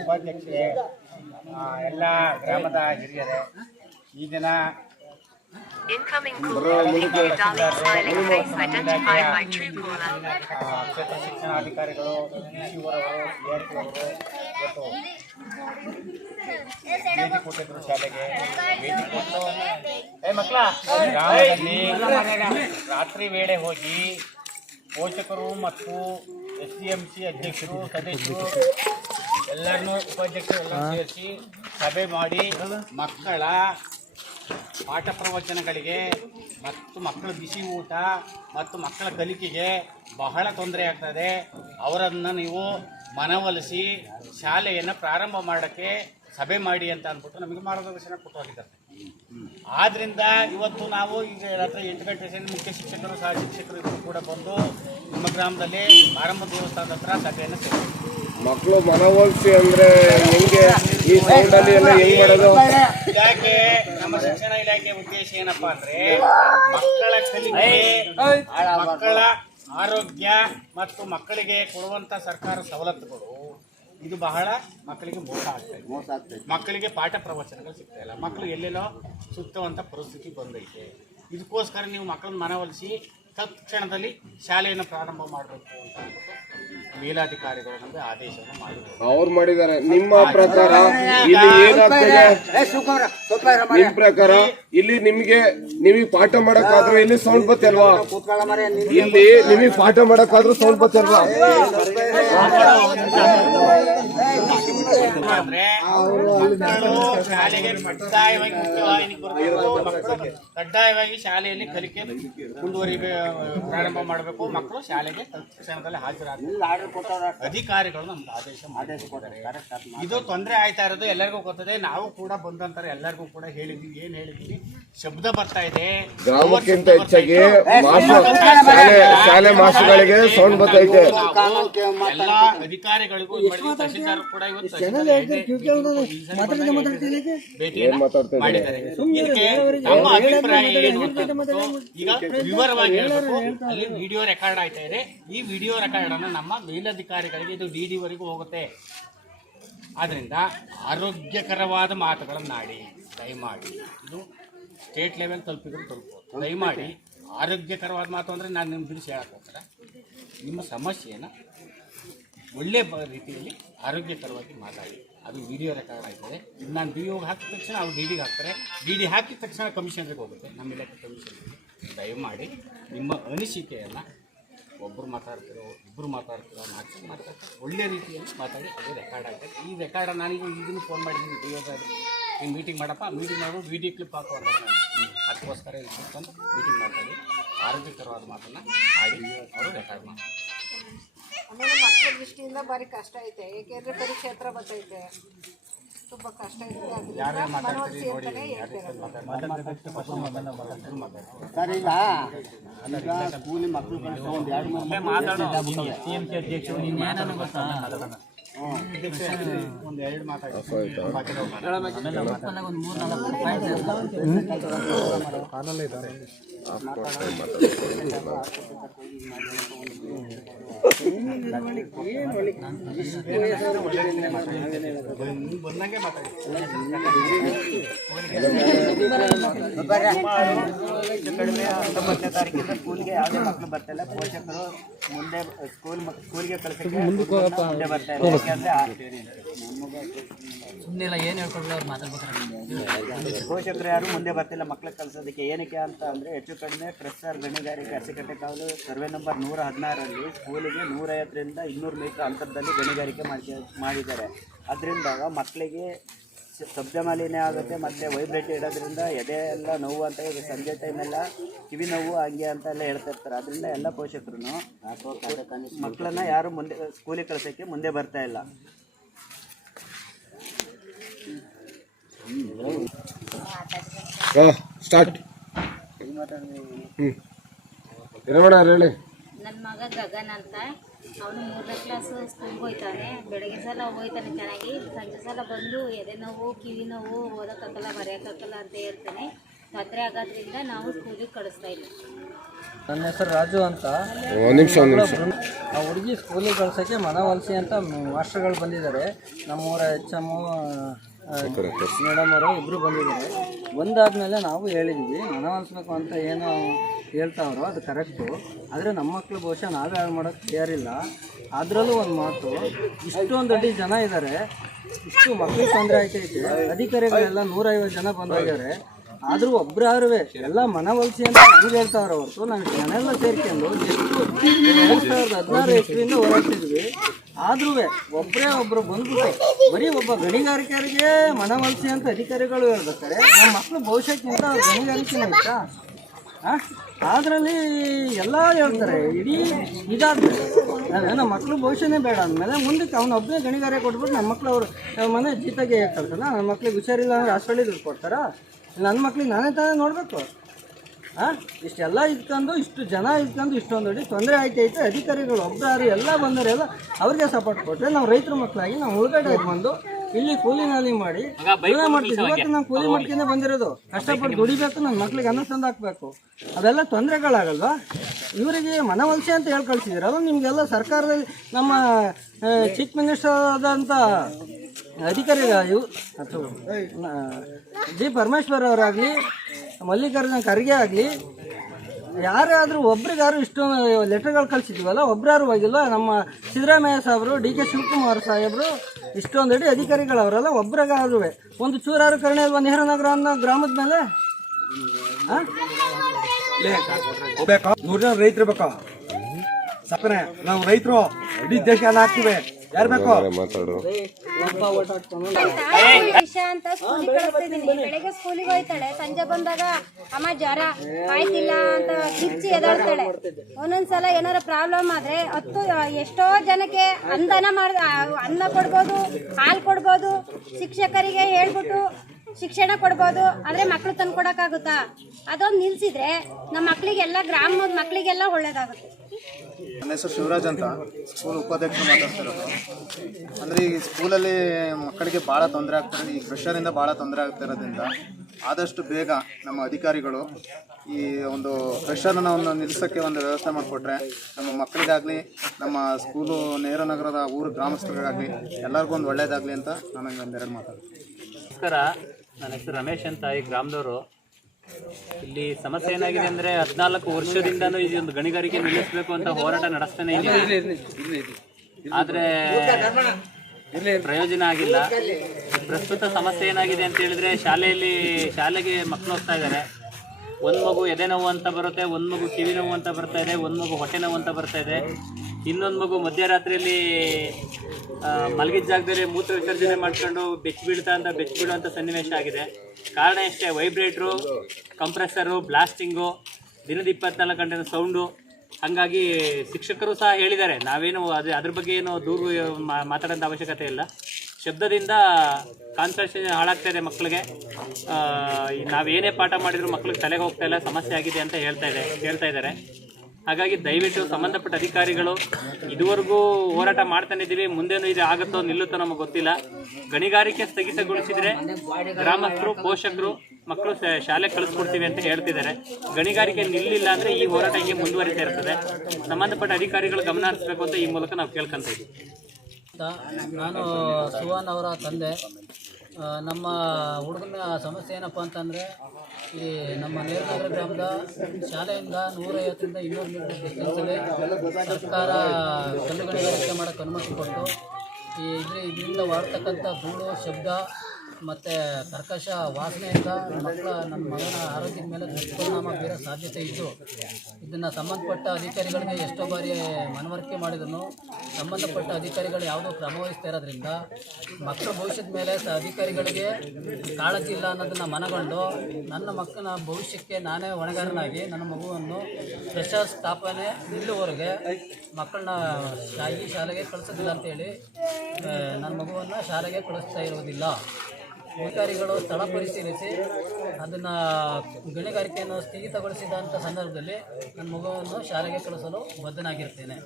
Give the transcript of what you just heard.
ಉಪಾಧ್ಯಕ್ಷರೇ, ಎಲ್ಲ ಗ್ರಾಮದ ಹಿರಿಯರೇ, ಈ ದಿನ ಕ್ಷೇತ್ರ ಶಿಕ್ಷಣಾಧಿಕಾರಿಗಳು, ಡಿಸಿಒರವರು, ಎಆರ್ಪಿಯವರು ಇವತ್ತು ಭೇಟಿ ಕೊಟ್ಟಿದ್ರು ಶಾಲೆಗೆ. ಭೇಟಿ ಕೊಟ್ಟು ಗ್ರಾಮದಲ್ಲಿ ರಾತ್ರಿ ವೇಳೆ ಹೋಗಿ ಪೋಷಕರು ಮತ್ತು SDMC ಅಧ್ಯಕ್ಷರು, ಸದಸ್ಯರು ಎಲ್ಲರನ್ನೂ, ಉಪಾಧ್ಯಕ್ಷರು ಎಲ್ಲ ಸೇರಿಸಿ ಸಭೆ ಮಾಡಿ ಮಕ್ಕಳ ಪಾಠ ಪ್ರವಚನಗಳಿಗೆ ಮತ್ತು ಮಕ್ಕಳ ಬಿಸಿ ಊಟ ಮತ್ತು ಮಕ್ಕಳ ಕಲಿಕೆಗೆ ಬಹಳ ತೊಂದರೆ ಆಗ್ತದೆ. ಅವರನ್ನು ನೀವು ಮನವೊಲಿಸಿ ಶಾಲೆಯನ್ನು ಪ್ರಾರಂಭ ಮಾಡೋಕ್ಕೆ ಸಭೆ ಮಾಡಿ ಅಂತ ಅಂದ್ಬಿಟ್ಟು ನಮಗೆ ಮಾರ್ಗದರ್ಶನ ಕೊಟ್ಟು ಹೋಗಿದ್ದಾರೆ. ಆದ್ದರಿಂದ ಇವತ್ತು ನಾವು ಈಗ ರಾತ್ರಿ 8 ಗಂಟೆ ಮುಖ್ಯ ಶಿಕ್ಷಕರು, ಸಹ ಶಿಕ್ಷಕರು ಇಬ್ಬರು ಕೂಡ ಬಂದು ನಮ್ಮ ಗ್ರಾಮದಲ್ಲಿ ಆರಂಭ ದೇವಸ್ಥಾನದ ಹತ್ರ ಸಭೆಯನ್ನು ಸೇರಿದ್ದೀವಿ. ಮಕ್ಕಳು ಮನವೊಲಿಸಿ ಅಂದ್ರೆ ಹೆಂಗೆ ಈ ಸೌಂಡಲ್ಲಿ ಎಲ್ಲ ಹೆಂಗ್ ಮಾಡೋದು? ಇಲಾಖೆ, ನಮ್ಮ ಶಿಕ್ಷಣ ಇಲಾಖೆ ಉದ್ದೇಶ ಏನಪ್ಪಾ ಅಂದ್ರೆ ಮಕ್ಕಳ ಕಲಿಕೆ, ಮಕ್ಕಳ ಆರೋಗ್ಯ ಮತ್ತು ಮಕ್ಕಳಿಗೆ ಕೊಡುವಂತ ಸರ್ಕಾರ ಸವಲತ್ತುಗಳು ಇದು ಬಹಳ ಮಕ್ಕಳಿಗೆ ಮೋಸ ಆಗ್ತದೆ. ಮಕ್ಕಳಿಗೆ ಪಾಠ ಪ್ರವಚನಗಳು ಸಿಗ್ತಾ ಇಲ್ಲ. ಮಕ್ಕಳು ಎಲ್ಲೆಲ್ಲೋ ಸುತ್ತುವಂಥ ಪರಿಸ್ಥಿತಿ ಬಂದೈತೆ. ಇದಕ್ಕೋಸ್ಕರ ನೀವು ಮಕ್ಕಳನ್ನ ಮನವೊಲಿಸಿ ತಕ್ಷಣದಲ್ಲಿ ಶಾಲೆಯನ್ನು ಪ್ರಾರಂಭ ಮಾಡಬೇಕು ಅಂತ ಮೇಲಾಧಿಕಾರಿಗಳು ನಮಗೆ ಆದೇಶವನ್ನು ಮಾಡಿದ್ದಾರೆ. ಅವ್ರು ಮಾಡಿದ್ದಾರೆ. ನಿಮ್ಮ ಪ್ರಕಾರ ಇಲ್ಲಿ ಏನಾಗ್ತದೆ? ನಿಮ್ ಪ್ರಕಾರ ಇಲ್ಲಿ ನಿಮಗೆ ಪಾಠ ಮಾಡಕ್ಕಾದ್ರೂ ಇಲ್ಲಿ ಸೌಂಡ್ ಬತ್ತಲ್ವಾ? ಇಲ್ಲಿ ನಿಮಗೆ ಪಾಠ ಮಾಡಕ್ಕಾದ್ರೂ ಸೌಂಡ್ ಬತ್ತಲ್ವಾ? ಅಂದ್ರೆ ಮಕ್ಕಳು ಶಾಲೆಗೆ ಕಡ್ಡಾಯವಾಗಿ ಮುಖ್ಯವಾಹಿನಿ ಕಡ್ಡಾಯವಾಗಿ ಶಾಲೆಯಲ್ಲಿ ಕಲಿಕೆ ಪ್ರಾರಂಭ ಮಾಡಬೇಕು. ಮಕ್ಕಳು ಶಾಲೆಗೆ ತಕ್ಷಣದಲ್ಲಿ ಹಾಜರಾಗಬೇಕು. ಅಧಿಕಾರಿಗಳು ನಮ್ಗೆ ಆದೇಶ ಮಾಡಿದ್ದಾರೆ. ಇದು ತೊಂದರೆ ಆಯ್ತಾ ಇರೋದು ಎಲ್ಲರಿಗೂ ಗೊತ್ತದೆ. ನಾವು ಕೂಡ ಬಂದಂತಾರೆ ಎಲ್ಲರಿಗೂ ಕೂಡ ಹೇಳಿದ್ವಿ. ಏನ್ ಹೇಳಿದ್ವಿ, ಶಬ್ದ ಬರ್ತಾ ಇದೆ, ಗ್ರಾಮಕ್ಕಿಂತ ಹೆಚ್ಚಾಗಿ ಶಾಲೆ ಮಾಸ್ಟರ್ಗಳಿಗೆ ಸೌಂಡ್ ಬರ್ತೈತೆ. ಎಲ್ಲ ಅಧಿಕಾರಿಗಳಿಗೂ ತಹಶೀಲ್ದಾರ್ ಕೂಡ ಇವತ್ತು ಮಾಡಿದ್ದಾರೆ. ಇದಕ್ಕೆ ನಮ್ಮ ಅಭಿಪ್ರಾಯ ಏನು ಅಂತ ಈಗ ವಿವರವಾಗಿ ಹೇಳಬೇಕು. ಅಲ್ಲಿ ವಿಡಿಯೋ ರೆಕಾರ್ಡ್ ಆಯ್ತಾ ಇದೆ. ಈ ವಿಡಿಯೋ ರೆಕಾರ್ಡ್ ಅನ್ನು ನಮ್ಮ ಮೇಲಧಿಕಾರಿಗಳಿಗೆ ಇದು DD ವರೆಗೂ ಹೋಗುತ್ತೆ. ಆದ್ರಿಂದ ಆರೋಗ್ಯಕರವಾದ ಮಾತುಗಳನ್ನಾಡಿ ದಯಮಾಡಿ, ಇದು ಸ್ಟೇಟ್ ಲೆವೆಲ್ ತಲುಪಿದ್ರು ತಲುಪಬಹುದು. ದಯಮಾಡಿ ಆರೋಗ್ಯಕರವಾದ ಮಾತು ಅಂದರೆ ನಾನು ನಿಮ್ಮ ಬಿಡಿಸಿ ಹೇಳಕ್ಕೆ ಹೋಗ್ತಾರೆ. ನಿಮ್ಮ ಸಮಸ್ಯೆಯನ್ನು ಒಳ್ಳೆ ರೀತಿಯಲ್ಲಿ ಆರೋಗ್ಯಕರವಾಗಿ ಮಾತಾಡಿ. ಅದು ವಿಡಿಯೋ ರೆಕಾರ್ಡ್ ಆಗ್ತದೆ. ನಾನು DOಗೆ ಹಾಕಿದ ತಕ್ಷಣ ಅವ್ರು DDಗೆ ಹಾಕ್ತಾರೆ. DD ಹಾಕಿದ ತಕ್ಷಣ ಕಮಿಷನರಿಗೆ ಹೋಗುತ್ತೆ, ನಮ್ಮ ಇಲಾಖೆ ಕಮಿಷನರಿಗೆ. ದಯಮಾಡಿ ನಿಮ್ಮ ಅನಿಸಿಕೆಯನ್ನು ಒಬ್ಬರು ಮಾತಾಡ್ತಿರೋ, ಇಬ್ಬರು ಮಾತಾಡ್ತಿರೋ, 4 ಮಾತಾಡ್ತಾರೆ, ಒಳ್ಳೆ ರೀತಿಯಲ್ಲಿ ಮಾತಾಡಿ. ಅದು ರೆಕಾರ್ಡ್ ಆಗ್ತದೆ. ಈ ರೆಕಾರ್ಡ್ ನಾನೀಗ ಇದನ್ನು ಫೋನ್ ಮಾಡಿದ್ದೀನಿ DOಗೆ, ನೀವು ಮೀಟಿಂಗ್ ಮಾಡಪ್ಪ, ಮೀಟಿಂಗ್ ಮಾಡೋದು ವಿಡಿಯೋ ಕ್ಲಿಪ್ ಹಾಕುವಾಗ ಅದಕ್ಕೋಸ್ಕರ ಇಲ್ಲಿ ಕೂತ್ಕೊಂಡು ಮೀಟಿಂಗ್ ಮಾಡ್ತಾರೆ. ಆರೋಗ್ಯಕರವಾದ ಮಾತನ್ನು ಆಡಿ ಅವರು ರೆಕಾರ್ಡ್ ಮಾಡ್ತಾರೆ. ಆಮೇಲೆ ಮಕ್ಕಳ ದೃಷ್ಟಿಯಿಂದ ಭಾರಿ ಕಷ್ಟ ಐತೆ. ಏಕೆಂದರೆ ಪರೀಕ್ಷೆ ಹತ್ರ ಬರ್ತೈತೆ, ತುಂಬ ಕಷ್ಟ ಐತೆ. ಮನವೊಲಿಸಿ ಅಂತಾನೆ ಹೇಳ್ತಿರೋದು. ಸರ್, ಈಗ ಸ್ಕೂಲಿನ ಮಕ್ಕಳು ಕಳಿಸೋ ಒಂದು 2-3 CMC ಅಧ್ಯಕ್ಷರು ನಿಮ್ಮ ಏನೇನು ಗೊತ್ತಾ? ಒಂದು 2 ಮಾತಾಡಿ ಬಂದಂಗೆ ಮಾತಾಡಿ. ಕಡಿಮೆ 19ನೇ ತಾರೀಕಿಂದ ಸ್ಕೂಲ್ಗೆ ಯಾವುದೇ ಮಕ್ಕಳು ಬರ್ತಾಯಿಲ್ಲ. ಪೋಷಕರು ಮುಂದೆ ಸ್ಕೂಲ್ಗೆ ಕಳಿಸೋಕ್ಕೆ ಮುಂದೆ ಬರ್ತಾ ಇಲ್ಲ. ಪೋಷಕರು ಯಾರು ಮುಂದೆ ಬರ್ತಿಲ್ಲ ಮಕ್ಕಳಿಗೆ ಕಲಿಸೋದಕ್ಕೆ. ಏನಕ್ಕೆ ಅಂತ ಅಂದರೆ ಹೆಚ್ಚು ಕಡಿಮೆ ಪ್ರೆಸ್ಸರ್ ಗಣಿಗಾರಿಕೆ ಅರಸೀಕೆರೆ ಕಾವಲು ಸರ್ವೆ ನಂಬರ್ 116ರಲ್ಲಿ ಸ್ಕೂಲಿಗೆ 150ರಿಂದ 200 ಮೀಟರ್ ಅಂತರದಲ್ಲಿ ಗಣಿಗಾರಿಕೆ ಮಾಡಿದ್ದಾರೆ. ಅದರಿಂದ ಮಕ್ಕಳಿಗೆ ಶಬ್ದ ಮಾಲಿನ್ಯ ಆಗುತ್ತೆ ಮತ್ತು ವೈಬ್ರೇಟ್ ಇಡೋದ್ರಿಂದ ಎದೆ ಎಲ್ಲ ನೋವು ಅಂತ ಇದೆ. ಸಂಜೆ ಟೈಮೆಲ್ಲ ಕಿವಿ ನೋವು ಹಂಗೆ ಅಂತ ಎಲ್ಲ ಹೇಳ್ತಾ ಇರ್ತಾರೆ. ಅದರಿಂದ ಎಲ್ಲ ಪೋಷಕರು ಮಕ್ಕಳನ್ನ ಯಾರು ಮುಂದೆ ಸ್ಕೂಲಿಗೆ ಕಳಿಸೋಕ್ಕೆ ಮುಂದೆ ಬರ್ತಾ ಇಲ್ಲ. ಸ್ಟಾರ್ಟ್. ನನ್ನ ಮಗ ಗಗನ್ ಅಂತ, ಅವನು 3ನೇ ಕ್ಲಾಸ್ ಸ್ಕೂಲ್ಗೆ ಹೋಗ್ತಾನೆ. ಬೆಳಗ್ಗೆ ಸಲ ಹೋಗ್ತಾನೆ ಚೆನ್ನಾಗಿ, ಸಂಜೆ ಸಲ ಬಂದು ಎದೆ ನೋವು, ಕಿವಿ ನೋವು, ಓದೋಕ್ಕಾಗಲ್ಲ, ಬರೆಯೋಕ್ಕಾಗಲ್ಲ ಅಂತ ಹೇಳ್ತಾನೆ. ತೊಂದರೆ ಆಗೋದ್ರಿಂದ ನಾವು ಸ್ಕೂಲಿಗೆ ಕಳಿಸ್ತಾ ಇಲ್ಲ. ನನ್ನ ಹೆಸರು ರಾಜು ಅಂತ. ಒಂದ್ ನಿಮಿಷ ಆ ಹುಡುಗಿ ಸ್ಕೂಲಿಗೆ ಕಳ್ಸೋಕ್ಕೆ ಮನವೊಲಿಸಿ ಅಂತ ಮಾಸ್ಟರ್ಗಳು ಬಂದಿದ್ದಾರೆ. ನಮ್ಮೂರ HM ಮೇಡಮ್ ಅವರು ಇಬ್ಬರು ಬಂದಿದ್ದಾರೆ. ಬಂದಾದ್ಮೇಲೆ ನಾವು ಹೇಳಿದ್ವಿ ಮನವೊಲಿಸ್ಬೇಕು ಅಂತ ಏನೋ ಹೇಳ್ತಾವ್ರೋ ಅದು ಕರೆಕ್ಟು. ಆದರೆ ನಮ್ಮ ಮಕ್ಕಳು ಬಹುಶಃ ನಾವೇ ಹಾಳು ಮಾಡೋಕ್ಕೆ ತಯಾರಿಲ್ಲ. ಅದರಲ್ಲೂ ಒಂದು ಮಾತು, ಇಷ್ಟೊಂದು ಅಡಿ ಜನ ಇದ್ದಾರೆ, ಇಷ್ಟು ಮಕ್ಕಳಿಗೆ ತೊಂದರೆ ಆಗ್ತೈತೆ. ಅಧಿಕಾರಿಗಳೆಲ್ಲ 150 ಜನ ಬಂದಿದ್ದಾರೆ. ಆದರೂ ಒಬ್ಬರಾರು ಎಲ್ಲ ಮನವೊಲಿಸಿ ಅಂತ ನಮ್ಗೆ ಹೇಳ್ತಾವ್ರೆ ಹೊರತು ನಾವು ಜನೆಲ್ಲ ಸೇರ್ಕೊಂಡು ಎಷ್ಟು 2016 ಇಸ್ವಿಯಿಂದ ಹೋರಾಡ್ತಿದ್ವಿ. ಆದ್ರೂ ಒಬ್ಬರು ಬಂದ್ಬಿಟ್ಟು ಬರೀ ಒಬ್ಬ ಗಣಿಗಾರಿಕೆಯರಿಗೆ ಮನವೊಲಿಸಿ ಅಂತ ಅಧಿಕಾರಿಗಳು ಹೇಳ್ಬೇಕಾರೆ ನಮ್ಮ ಮಕ್ಕಳು ಭವಿಷ್ಯಕ್ಕಿಂತ ಗಣಿಗಾರಿಕೆನೇ ಇಷ್ಟ. ಅದರಲ್ಲಿ ಎಲ್ಲ ಹೇಳ್ತಾರೆ. ಇಡೀ ಇದಾದ್ಮೇಲೆ ನಮ್ಮ ಮಕ್ಕಳು ಭವಿಷ್ಯನೇ ಬೇಡ ಅಂದಮೇಲೆ ಮುಂದಕ್ಕೆ ಅವನೊಬ್ಬನೇ ಗಣಿಗಾರಿಕೆ ಕೊಟ್ಬಿಟ್ಟು ನಮ್ಮ ಮಕ್ಕಳು ಅವ್ರ ಮನೆ ಜೀತಾಗೆ ಕಳ್ಸಲ್ಲ. ನನ್ನ ಮಕ್ಳಿಗೆ ಹುಷಾರಿಲ್ಲ ಅಂದರೆ ಹಾಸ್ಪಿಟಲಿಗೆ ದುಡ್ಡು ಕೊಡ್ತಾರಾ? ನನ್ನ ಮಕ್ಳಿಗೆ ನಾನೇ ತಾನೇ ನೋಡಬೇಕು. ಇಷ್ಟೆಲ್ಲ ಇಟ್ಕೊಂಡು ಇಷ್ಟು ಜನ ಇಟ್ಕೊಂಡು ಇಷ್ಟೊಂದು ಅಡಿ ತೊಂದರೆ ಆಯ್ತೈತೆ. ಅಧಿಕಾರಿಗಳು ಒಬ್ಬರು ಎಲ್ಲ ಬಂದರೆ ಎಲ್ಲ ಅವ್ರಿಗೆ ಸಪೋರ್ಟ್ ಕೊಟ್ಟರೆ ನಾವು ರೈತರ ಮಕ್ಕಳಾಗಿ ನಾವು ಉಳ್ಗಡೆ ಬಂದು ಇಲ್ಲಿ ಕೂಲಿ ನಾಲಿ ಮಾಡಿ ಮಾಡ್ತೀವಿ. ಇವತ್ತು ನಾವು ಕೂಲಿ ಮಾಡ್ಕೊಂಡೇ ಬಂದಿರೋದು. ಕಷ್ಟಪಟ್ಟು ದುಡಿಬೇಕು, ನನ್ನ ಮಕ್ಳಿಗೆ ಅನ್ನ ತಂದು ಹಾಕಬೇಕು. ಅದೆಲ್ಲ ತೊಂದರೆಗಳಾಗಲ್ವಾ? ಇವರಿಗೆ ಮನವೊಲಿಸಿ ಅಂತ ಹೇಳಿ ಕಳಿಸಿದ್ದೀರಲ್ಲ. ನಿಮಗೆಲ್ಲ ಸರ್ಕಾರದಲ್ಲಿ ನಮ್ಮ ಚೀಫ್ ಮಿನಿಸ್ಟರ್ ಆದಂಥ ಅಧಿಕಾರಿಗಳು ಜಿ ಪರಮೇಶ್ವರ್ ಅವರಾಗಲಿ, ಮಲ್ಲಿಕಾರ್ಜುನ ಖರ್ಗೆ ಆಗಲಿ, ಯಾರಾದರೂ ಒಬ್ರಿಗಾರು ಇಷ್ಟೊಂದು ಲೆಟರ್ಗಳು ಕಳಿಸಿದ್ವಲ್ಲ, ಒಬ್ಬರಾರು ಹೋಗಿಲ್ವ? ನಮ್ಮ ಸಿದ್ದರಾಮಯ್ಯ ಸಾಹೇಬರು, DK ಶಿವಕುಮಾರ್ ಸಾಹೇಬರು, ಇಷ್ಟೊಂದು ಅಡಿ ಅಧಿಕಾರಿಗಳವರಲ್ಲ, ಒಬ್ರಿಗಾದ್ರೂ ಒಂದು ಚೂರಾರು ಕರುಣೆ ಅಲ್ವಾ ನೆಹರು ನಗರ ಅನ್ನೋ ಗ್ರಾಮದ ಮೇಲೆ? ರೈತರು ಬೇಕಾ ಸಕ್ಕರೆ? ನಾವು ರೈತರು ಇಡೀ ದೇಶ ಹಾಕ್ತಿವಿ. ಯಾರು ಬೇಕು ಮಾತಾಡು. ವಿಷಯ ಅಂತ ಸ್ಕೂಲಿಗೆ ಕಳಿಸ್ತಿದ್ದೀನಿ. ಬೆಳಗ್ಗೆ ಸ್ಕೂಲಿಗೆ ಹೋಯ್ತಾಳೆ, ಸಂಜೆ ಬಂದಾಗ ಅಮ್ಮ ಜ್ವರ ಆಯ್ತಿಲ್ಲ ಅಂತ ಕಿಚ್ಚಿ ಎದಾಳ್ತಾಳೆ. ಒಂದೊಂದ್ಸಲ ಏನಾರ ಪ್ರಾಬ್ಲಮ್ ಆದ್ರೆ ಎಷ್ಟೋ ಜನಕ್ಕೆ ಅನ್ನ ಕೊಡ್ಬೋದು, ಹಾಲು ಕೊಡ್ಬೋದು, ಶಿಕ್ಷಕರಿಗೆ ಹೇಳ್ಬಿಟ್ಟು ಶಿಕ್ಷಣ ಕೊಡ್ಬೋದು. ಆದ್ರೆ ಮಕ್ಳು ತಂದು ಕೊಡಕ್ಕಾಗುತ್ತಾ? ಅದೊಂದು ನಿಲ್ಸಿದ್ರೆ ನಮ್ಮ ಮಕ್ಳಿಗೆಲ್ಲ, ಗ್ರಾಮದ ಮಕ್ಳಿಗೆಲ್ಲ ಒಳ್ಳೇದಾಗುತ್ತೆ. ನನ್ನ ಹೆಸರು ಶಿವರಾಜ್ ಅಂತ, ಸ್ಕೂಲ್ ಉಪಾಧ್ಯಕ್ಷರು ಮಾತಾಡ್ತಿರೋದು. ಅಂದರೆ ಈ ಸ್ಕೂಲಲ್ಲಿ ಮಕ್ಕಳಿಗೆ ಭಾಳ ತೊಂದರೆ ಆಗ್ತದೆ. ಈ ಪ್ರೆಷರಿಂದ ಭಾಳ ತೊಂದರೆ ಆಗ್ತಿರೋದ್ರಿಂದ ಆದಷ್ಟು ಬೇಗ ನಮ್ಮ ಅಧಿಕಾರಿಗಳು ಈ ಒಂದು ಪ್ರೆಷರನ್ನು ಒಂದು ನಿಲ್ಲಿಸೋಕ್ಕೆ ಒಂದು ವ್ಯವಸ್ಥೆ ಮಾಡಿಕೊಟ್ರೆ ನಮ್ಮ ಮಕ್ಕಳಿಗಾಗಲಿ, ನಮ್ಮ ಸ್ಕೂಲು ನೆಹರು ನಗರದ ಊರು ಗ್ರಾಮಸ್ಥರಿಗಾಗಲಿ ಎಲ್ಲರಿಗೂ ಒಂದು ಒಳ್ಳೆಯದಾಗಲಿ ಅಂತ ನಾನು ಒಂದೆರಡು ಮಾತಾಡ್ತೀನಿ. ನಮಸ್ಕಾರ, ನನ್ನ ಹೆಸರು ರಮೇಶ್ ಅಂತ, ಈ ಗ್ರಾಮದವರು. ಇಲ್ಲಿ ಸಮಸ್ಯೆ ಏನಾಗಿದೆ ಅಂದರೆ 14 ವರ್ಷದಿಂದನೂ ಇದೊಂದು ಗಣಿಗಾರಿಕೆ ನಿಲ್ಲಿಸಬೇಕು ಅಂತ ಹೋರಾಟ ನಡೆಸ್ತಾನೆ ಇದ್ದೀವಿ. ಆದರೆ ಪ್ರಯೋಜನ ಆಗಿಲ್ಲ. ಪ್ರಸ್ತುತ ಸಮಸ್ಯೆ ಏನಾಗಿದೆ ಅಂತ ಹೇಳಿದ್ರೆ, ಶಾಲೆಗೆ ಮಕ್ಕಳು ಹೋಗ್ತಾ ಇದ್ದಾರೆ. ಒಂದು ಮಗು ಎದೆ ನೋವು ಅಂತ ಬರುತ್ತೆ, ಒಂದು ಮಗು ಕಿವಿ ನೋವು ಅಂತ ಬರ್ತಾ ಇದೆ, ಒಂದು ಮಗು ಹೊಟ್ಟೆ ನೋವು ಅಂತ ಬರ್ತಾ ಇದೆ, ಇನ್ನೊಂದು ಮಗು ಮಧ್ಯರಾತ್ರಿಯಲ್ಲಿ ಮಲಗಿದ ಜಾಗದಲ್ಲಿ ಮೂತ್ರ ವಿಸರ್ಜನೆ ಮಾಡ್ಕೊಂಡು ಬೆಚ್ಚ ಬೀಳುವಂಥ ಸನ್ನಿವೇಶ ಆಗಿದೆ. ಕಾರಣ ಎಷ್ಟೇ, ವೈಬ್ರೇಟ್ರು, ಕಂಪ್ರೆಸರು, ಬ್ಲಾಸ್ಟಿಂಗು, ದಿನದ 24 ಗಂಟೆ ಸೌಂಡು. ಹಾಗಾಗಿ ಶಿಕ್ಷಕರು ಸಹ ಹೇಳಿದ್ದಾರೆ, ನಾವೇನು ಅದ್ರ ಬಗ್ಗೆ ಏನು ದೂರು ಮಾತಾಡೋಂಥ ಅವಶ್ಯಕತೆ ಇಲ್ಲ. ಶಬ್ದದಿಂದ ಕಾನ್ಸಂಟ್ರೇಷನ್ ಹಾಳಾಗ್ತಾ ಇದೆ ಮಕ್ಕಳಿಗೆ. ನಾವೇನೇ ಪಾಠ ಮಾಡಿದ್ರು ಮಕ್ಕಳಿಗೆ ತಲೆಗೆ ಹೋಗ್ತಾ ಇಲ್ಲ, ಸಮಸ್ಯೆ ಆಗಿದೆ ಅಂತ ಹೇಳ್ತಾ ಇದ್ದಾರೆ. ಹಾಗಾಗಿ ದಯವಿಟ್ಟು ಸಂಬಂಧಪಟ್ಟ ಅಧಿಕಾರಿಗಳು, ಇದುವರೆಗೂ ಹೋರಾಟ ಮಾಡ್ತಾನೆ ಇದ್ದೀವಿ, ಮುಂದೇನು ಇದು ಆಗುತ್ತೋ ನಿಲ್ಲುತ್ತೋ ನಮಗೆ ಗೊತ್ತಿಲ್ಲ. ಗಣಿಗಾರಿಕೆ ಸ್ಥಗಿತಗೊಳಿಸಿದರೆ ಗ್ರಾಮಸ್ಥರು, ಪೋಷಕರು ಮಕ್ಕಳು ಶಾಲೆಗೆ ಕಳಿಸ್ಕೊಡ್ತೀವಿ ಅಂತ ಹೇಳ್ತಿದ್ದಾರೆ. ಗಣಿಗಾರಿಕೆ ನಿಲ್ಲಿಲ್ಲ ಅಂದರೆ ಈ ಹೋರಾಟ ಹೀಗೆ ಮುಂದುವರಿತಾ ಇರ್ತದೆ. ಸಂಬಂಧಪಟ್ಟ ಅಧಿಕಾರಿಗಳು ಗಮನ ಹರಿಸಬೇಕು ಅಂತ ಈ ಮೂಲಕ ನಾವು ಕೇಳ್ಕೊತಾ ಇದ್ದೀವಿ. ನಾನು ಸುವರ್ಣ ಅವರ ತಂದೆ. ನಮ್ಮ ಹುಡುಗನ ಸಮಸ್ಯೆ ಏನಪ್ಪ ಅಂತಂದರೆ, ಈ ನಮ್ಮ ನೆಹರು ಗ್ರಾಮದ ಶಾಲೆಯಿಂದ 150ರಿಂದ 200 ಮೀಟರ್ ಡಿಸ್ಟೆನ್ಸಲ್ಲಿ ಸರ್ಕಾರ ಕಲ್ಲು ಗಣಿಗಾರಿಕೆ ಮಾಡೋಕ್ಕೆ ಅನುಮತಿ ಕೊಟ್ಟು ಇದರಿಂದ ಮಾಡ್ತಕ್ಕಂಥ ಧೂಳು, ಶಬ್ದ ಮತ್ತು ಕರ್ಕಶ ವಾಸನೆಯಿಂದ ನನ್ನ ಮಗನ ಆರೋಗ್ಯದ ಮೇಲೆ ದುಷ್ಪರಿಣಾಮ ಬೀರೋ ಸಾಧ್ಯತೆ ಇದ್ದು, ಇದನ್ನು ಸಂಬಂಧಪಟ್ಟ ಅಧಿಕಾರಿಗಳಿಗೆ ಎಷ್ಟೋ ಬಾರಿ ಮನವರಿಕೆ ಮಾಡಿದ್ರು ಸಂಬಂಧಪಟ್ಟ ಅಧಿಕಾರಿಗಳು ಯಾವುದೋ ಕ್ರಮ ವಹಿಸ್ತಾ ಇರೋದ್ರಿಂದ ಮಕ್ಕಳ ಭವಿಷ್ಯದ ಮೇಲೆ ಅಧಿಕಾರಿಗಳಿಗೆ ಕಾಳಜಿ ಇಲ್ಲ ಅನ್ನೋದನ್ನು ಮನಗಂಡು ನನ್ನ ಮಕ್ಕಳ ಭವಿಷ್ಯಕ್ಕೆ ನಾನೇ ಹೊಣೆಗಾರನಾಗಿ ನನ್ನ ಮಗುವನ್ನು ಫ್ರೆಶರ್ ಸ್ಥಾಪನೆ ನಿಲ್ಲುವವರೆಗೆ ಮಕ್ಕಳನ್ನ ಈ ಶಾಲೆಗೆ ಕಳಿಸೋದಿಲ್ಲ ಅಂತೇಳಿ ನನ್ನ ಮಗುವನ್ನು ಶಾಲೆಗೆ ಕಳಿಸ್ತಾ ಇರೋದಿಲ್ಲ. ಅಧಿಕಾರಿಗಳು ಸ್ಥಳ ಪರಿಶೀಲಿಸಿ ಅದನ್ನು ಗಣಿಗಾರಿಕೆಯನ್ನು ಸ್ಥಗಿತಗೊಳಿಸಿದಂಥ ಸಂದರ್ಭದಲ್ಲಿ ನನ್ನ ಮಗುವನ್ನು ಶಾಲೆಗೆ ಕಳಿಸಲು ಬದ್ಧನಾಗಿರ್ತೇನೆ.